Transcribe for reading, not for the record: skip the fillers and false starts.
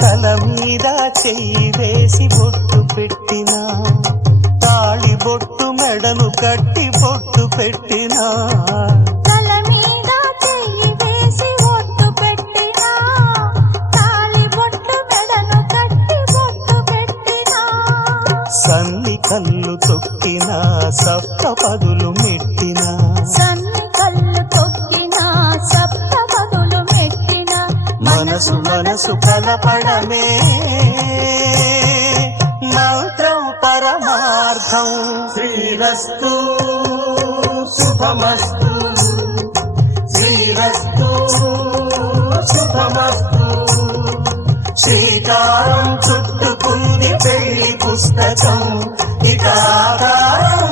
తల మీద చెయ్యి వేసి బొట్టు పెట్టినా, తాళి బొట్టు మెడను కట్టి బొట్టు పెట్టినా, తల మీద చెయ్యి వేసి బొట్టు పెట్టినా, తాళి బొట్టు మెడను కట్టి బొట్టు పెట్టినా, సన్ని కళ్ళు తొక్కినా సప్త పదులు మెట్టినా, సన్ని కళ్ళు తొక్కినా సప్త పదులు మెట్టినా, మనసు మనసు కలపడమే మంత్రం పరమార్థం. శ్రీరస్తు శుభమస్తు, శ్రీరస్తు శుభమస్తు. శ్రీకారం చుట్టుకుంది పెళ్లి పుస్తకం, ఇక ఆకారం